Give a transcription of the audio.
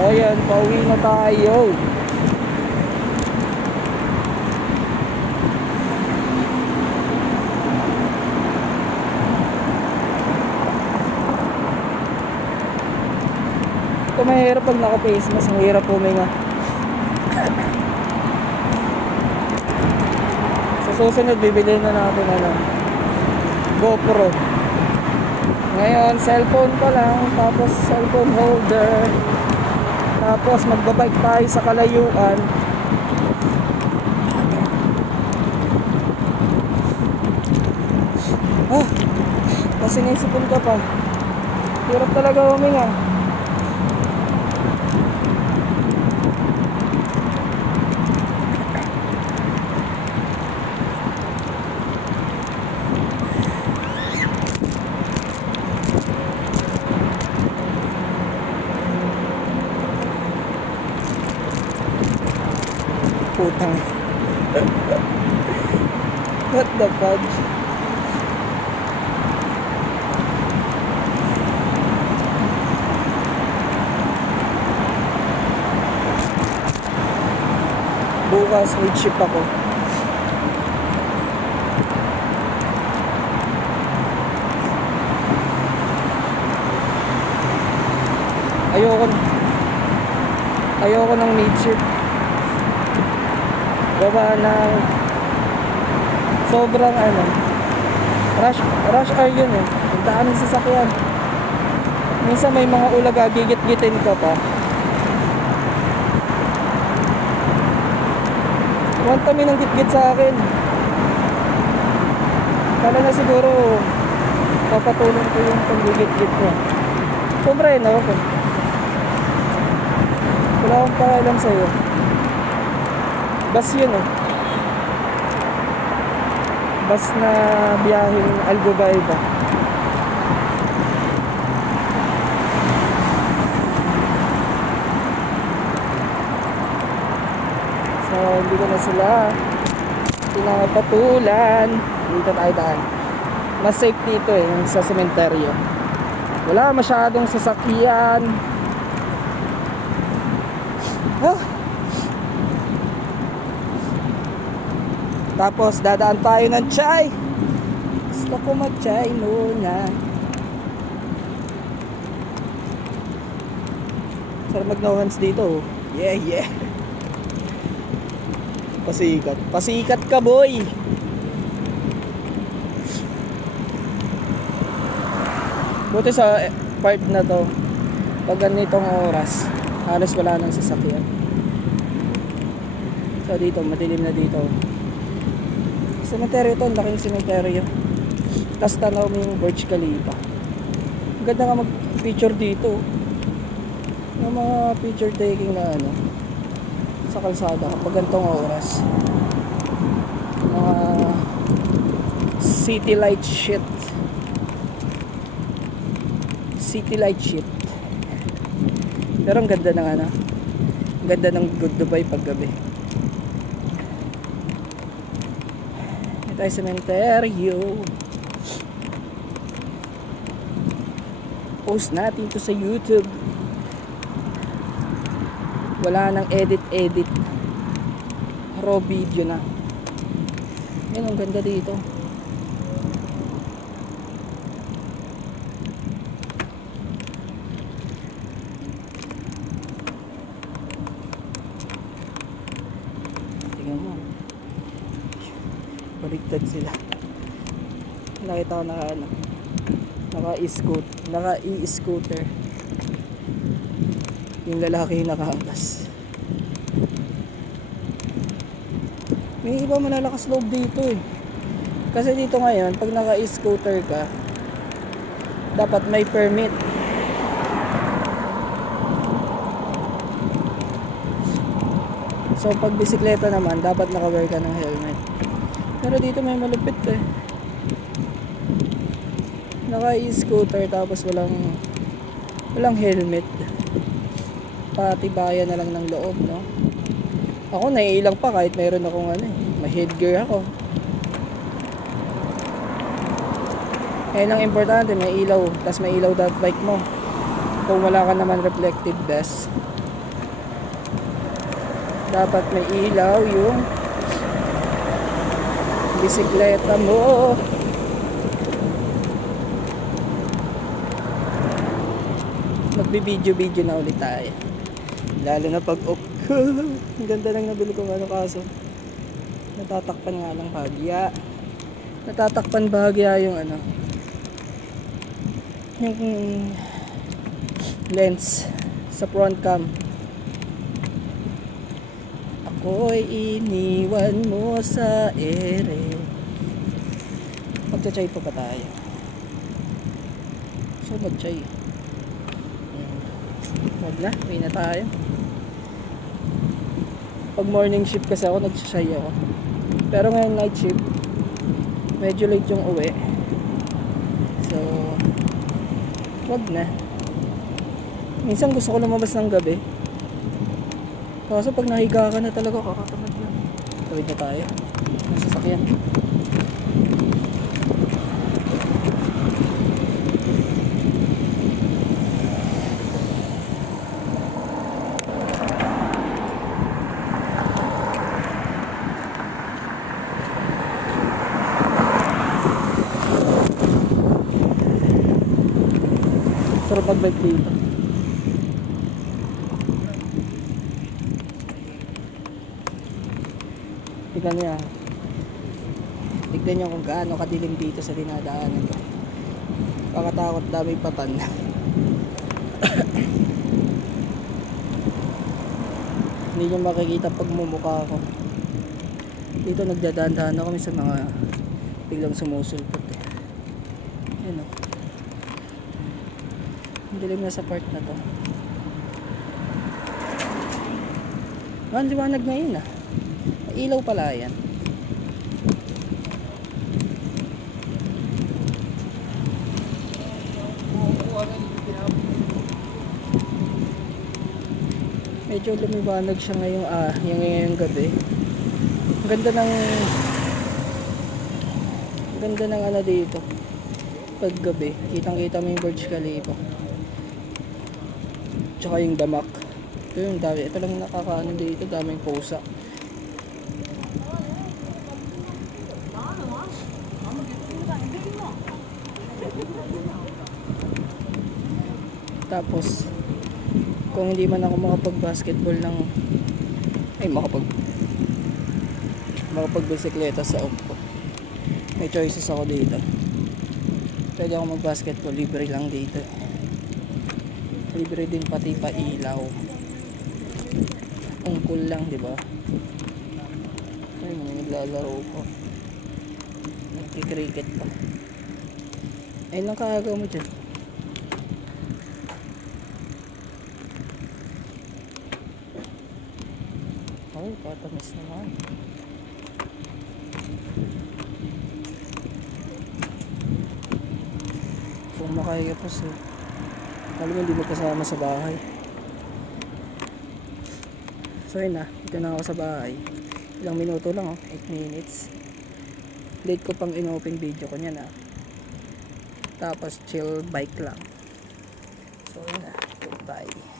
Ayan, pauwi na tayo. Ito mahirap pag naka-face mask, ang hirap huminga. Sa susunod, bibili na natin GoPro. Ngayon, cellphone ko lang, tapos cellphone holder. Tapos magbabike tayo sa kalayuan. Kasi naisipon ka pa. Hirap talaga huminga. Putang. What the fudge? Bukas may chip ako. Ayoko ng mid chip. Gawa ng sobrang rush hour yun eh. Ang daan ng sasakyan. Minsan may mga ulaga, gigit-gitin ka pa. Want kami ng git-git sa akin. Kala na siguro papatulong ko yung panggigit-git ko. Sobra yun ako. Wala akong pakialam sa'yo. Bus yun eh. Bus na biyaheng Algobayba. So hindi ko na sila pinapatulan. Dito tayo daan. Mas safe dito eh, yung sa sementeryo. Wala masyadong sasakyan. Tapos dadaan tayo ng chai. Gusto ko mag-chai muna. Sarap mag-no hands dito. Yeah. Pasikat ka boy. Buti sa part na to, pag ganitong oras, halos wala nang sasakyan. So dito, madilim na dito. Cemetery to, ang laking cemetery. Tapos tanaw mo yung Burj Khalifa. Ang ganda nga mag-picture dito. Yung mga picture taking na sa kalsada kapag ganitong oras. Mga city light shit. Pero ang ganda ng ang ganda ng Good Dubai pag gabi. Tayo sa sementeryo. Post natin to sa YouTube. Wala nang edit. Raw video na. Yan, ang ganda dito. Tingnan mo. Baligtad sila. Nakita ko naka-e-scooter. Yung lalaki nakaangkas. May iba malalakas loob dito eh. Kasi dito ngayon, pag naka-e-scooter ka, dapat may permit. So pag bisikleta naman, dapat naka-wear ka ng helmet. Pero dito may malupit eh. Naka-e-scooter tapos walang helmet. Patibayan na lang ng loob, no? Ako naiilang pa kahit mayroon akong may headgear ako. Yan ang importante, may ilaw. Tapos may ilaw dapat bike mo. Kung wala ka naman reflective vest, Dapat may ilaw yung bisikleta mo. Magbibideo-video na ulit tayo. Lalo na pag ang ganda lang nabili ko ano, kaso natatakpan nga lang bahagya. Natatakpan bahagya yung ano, yung lens sa front cam. Ako'y iniwan mo sa ere. Magcha-chay pa ba tayo? So mag-chay. Wag na, uwi na tayo. Pag morning shift kasi ako, nagsasay ako. Pero ngayon night shift, medyo late yung uwi. So, wag na. Minsan gusto ko lumabas ng gabi. Kaso pag nahiga ka na talaga, kakatamad na. Tawid na tayo. Ang sasakyan. Sarap mag-bike dito. Tignan niya. Tignan niyo kung gaano kadilim dito sa dinadaanan ko. Pakatakot, dami patan. Hindi niyo makikita pag mumukha ako. Dito nagdadaan-daan ako sa mga biglang sumusulpot eh. Yan o. Ang dilim na sa part na to. Ang liwanag ngayon ah. Ilaw pala yan. Medyo lumiwanag siya ngayong gabi. Ang ganda ng ano dito. Pag gabi, kitang-kita mo yung Burj Khalifa. Tsaka yung damak. Ito yung dami. Ito lang nakakaano dito. Daming pusa. Tapos kung hindi man ako makapag-basketball makapag-bisikleta sa Oppo, may choices ako dito. Pwede ako mag-basketball, libre lang dito. Libre din pati pa ilaw. Ang cool lang, di ba? Ay, may naglalaro ko. Nagki-cricket pa. Ayun lang kaagaw mo dyan. Ay, katamis naman. Kung makaya pa siya. Alam mo, hindi mo kasama sa bahay. So yun na, dito na ako sa bahay. Ilang minuto lang 8 minutes. Late ko pang in-open video ko niya na. Tapos chill bike lang. So yun na, goodbye.